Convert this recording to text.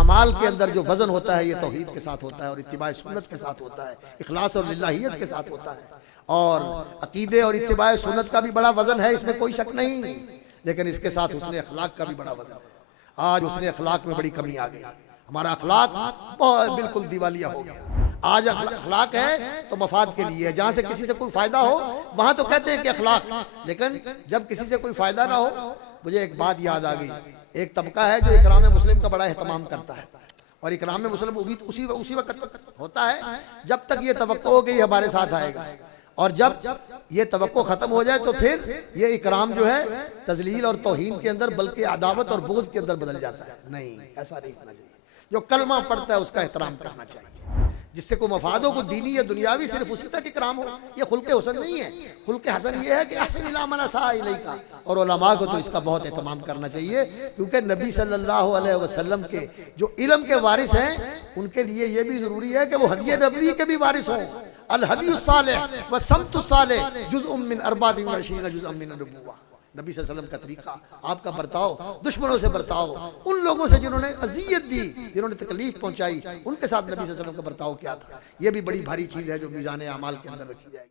अमाल के अंदर जो वजन होता है ये तौहीद के साथ होता है और इत्तिबा सुन्नत के साथ होता है, इखलास और लिल्लाहियत के साथ होता है। और अकीदे और इत्तिबा सुन्नत का भी बड़ा वजन है, इसमें कोई शक नहीं, लेकिन इसके साथ उसने अखलाक का भी बड़ा वजन है। आज उसने अखलाक में बड़ी कमी आ गई, हमारा अखलाक बहुत बिल्कुल दिवालिया हो गया। आज अखलाक है तो मफाद के लिए, जहां से किसी से कोई फायदा हो वहां तो कहते हैं कि अखलाक, लेकिन जब किसी से कोई फायदा ना हो। मुझे एक बात याद आ गई, एक तबका है जो इकराम मुस्लिम का बड़ा एहतमाम करता है, और इकराम मुस्लिम उसी वक्त होता है जब तक ये तवक्को हो गई हमारे साथ आएगा, और जब ये तवक्को खत्म हो जाए तो फिर ये इकराम जो है तजलील और तौहीन के अंदर बल्कि अदावत और बुग़्ज़ के अंदर बदल जाता है। नहीं, ऐसा नहीं होना चाहिए। जो कलमा पढ़ता है उसका एहतराम करना चाहिए, जिससे को मफादों को दीनी या दुनियावी सिर्फ उसी तक इकराम हो। ये खुल्के हुसन नहीं है, खुल्के हसन ये है कि अहसिन इला मन असा इलैका, और उलमा को तो इसका बहुत एहतमाम करना चाहिए, क्योंकि नबी सल्लल्लाहु अलैहि वसल्लम के जो इल्म के वारिस हैं उनके लिए ये भी जरूरी है कि वो हदीए नबवी के भी वारिस हों। अल हदीयुस सालिह व समतुस सालिह जुज़उम मिन 24 जुज़अम मिन नबुव्वह। नबी सल्लल्लाहु अलैहि वसल्लम का तरीका, आपका बर्ताव दुश्मनों से बर्ताव, उन लोगों से जिन्होंने अजियत दी, जिन्होंने तकलीफ पहुंचाई, उनके साथ नबी सल्लल्लाहु अलैहि वसल्लम का बर्ताव क्या था। ये भी बड़ी भारी चीज़ है जो मीज़ान अमाल के अंदर रखी जाएगी।